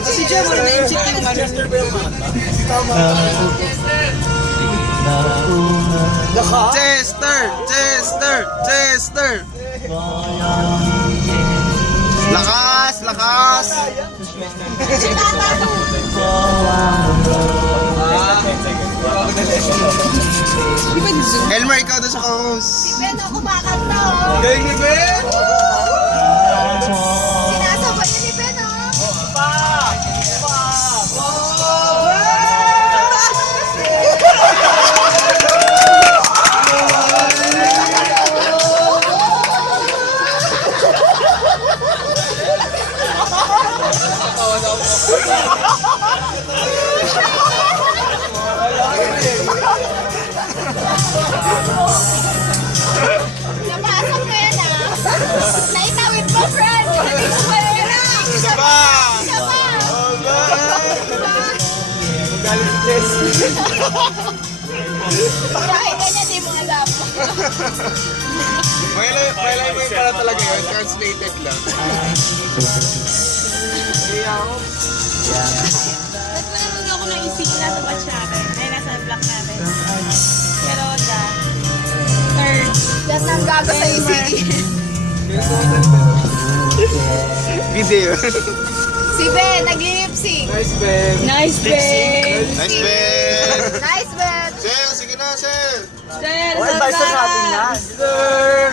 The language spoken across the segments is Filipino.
Si Jay mo na insik yung ano. Chester! Chester! Chester! Lakas! Lakas! Elmer, ikaw doon sa host. Ben, ako kumakanta, oh. Galing ni Ben! Sinasabay niya ni Ben, oh. Napasok ko yan, ah. Naitawid mo, friend. Hindi ko pera. Isa pa! Isa pa. Dahil ganyan, di mo alam. Mailay mo yung para talaga yun. Translated lang. Nagpapag ako ng isip na sa batch namin. Ay, nasa block namin. Pero third. Yan ang gago sa isip. Video. Si Ben, nag-lip sync. Nice, Ben. Nice, Ben! Nice Ben! Nice, Ben. Sir, sige na, sir! Sir, Okay, advisor natin yan. Sir!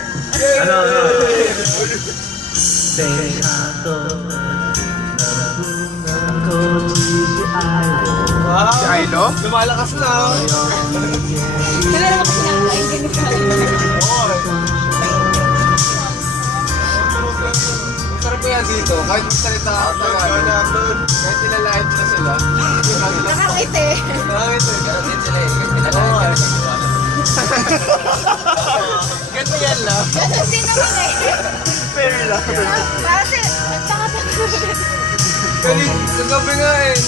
Wow! Si Ailo? Lumalakas na. Kailan naman kasi nakakain ganito. Sarap yan dito. Kahit magsalita ka Tagalog. Kahit nilalait na sila. Nakakiti. Nakakit eh. Ganun din sila eh. Ganito yan lang. Ganun din naman eh. Fair lang. Kasi, nagtaka-taka. Galing, kagabi nga eh.